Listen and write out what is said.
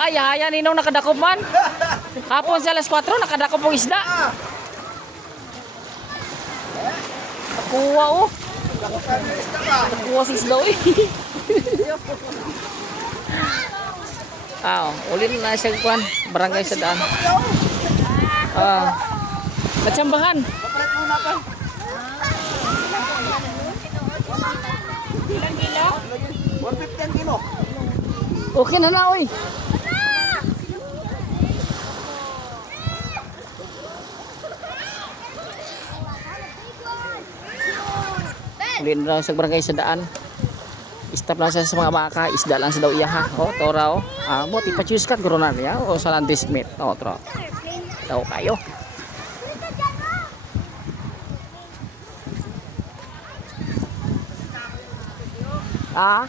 Ay, haya ninong nakadakop man. Hapon sa alas 4, nakadakop ang isda. Nakuha oh. Nakuha si isda eh. Ulin na siya kuan. Barangay sa daan. Natsambahan. Papalit muna pa. Ilang kilo? 150 ang kilo. Okay na na oy. Ulin na sa barangay sa daan. Stop lang sa mga baka, isda lang sa daw iya ha. Tora oh. Mo tipa-choose ka gronan ya. Sa landismate. Tro. Taw kayo. Ah?